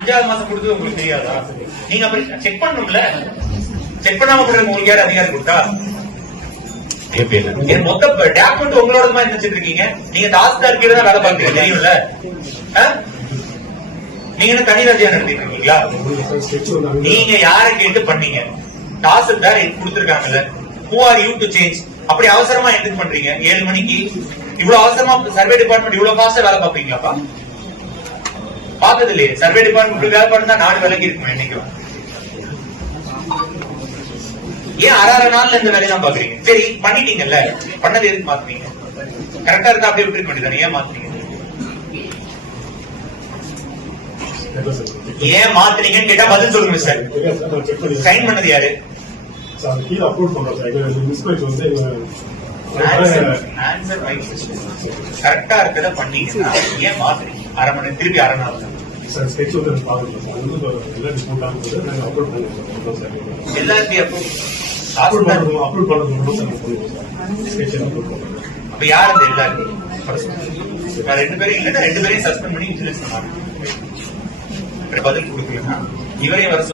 அஞ்சாவது மாசம் கொடுத்தது உங்களுக்கு தெரியாதா? நீங்க அப்படி செக் பண்ணணும்ல? செக் பண்ணாம கூட உங்களுக்கு யார் அதிகாரம் கொடுத்தா? மொத்த டாக்குமெண்ட் உங்களோட மாதிரி நினைச்சிட்டு இருக்கீங்க நீங்க தாசில்தார் கீழ தான் வேலை பார்க்கறீங்க. தெரியும்ல? நீங்க என்ன தனிராஜியா நடத்திட்டு இருக்கீங்களா? நீங்க யாரை கேட்டு பண்ணீங்க? தாசில்தார் கொடுத்திருக்காங்கல்ல. Who are you to change அப்படி அவசரமா எதுக்கு பண்றீங்க. ஏழு மணிக்கு. இவ்வளவு அவசரமா சர்வே டிபார்ட்மெண்ட் இவ்வளவு ஃபாஸ்டா வேலை பார்ப்பீங்களாப்பா? பார்த்தது இல்லையே சர்வே டிபார்ட்மெண்ட் வேலைப்பாடு தான் நாடு விலகி இருக்கும் என்னைக்கும் ஏன் அரை அரை நாள்ல இந்த வேலையை தான் பாக்குறீங்க சரி பண்ணிட்டீங்கல்ல. பண்ணது எதுக்கு மாத்துறீங்க கரெக்டா இருந்தா அப்படியே விட்டுருக்க வேண்டியதானே ஏன் மாத்துறீங்க ஏன் மாத்துறீங்கன்னு கேட்டா பதில் சொல்லுங்க சார். சைன் பண்ணது யாரு? கரெக்டா இருக்கதை பண்ணீங்கன்னா ஏன் மாத்துறீங்க அரை மணி திருப்பி அரை நாள். தான். சார் ஸ்கெட்ச் வந்து பார்க்கணும் சார் வந்து எல்லாம் ரிப்போர்ட் ஆகும்போது நாங்கள் அப்லோட் பண்ணுவோம் சார் அப்போ அப்லோட் பண்ணுவோம் அப்லோட் பண்ணது மட்டும் சார் பண்ணுவோம் சார் ஸ்கெட்ச் அப்லோட் பண்ணுவோம் அப்ப யார் அந்த எல்லாரும் நான் ரெண்டு பேரும் இல்லைன்னா ரெண்டு பேரையும் சஸ்பெண்ட் பண்ணி இன்சூரன்ஸ் பண்ணாங்க பதில் கொடுக்கலன்னா இவரையும் வர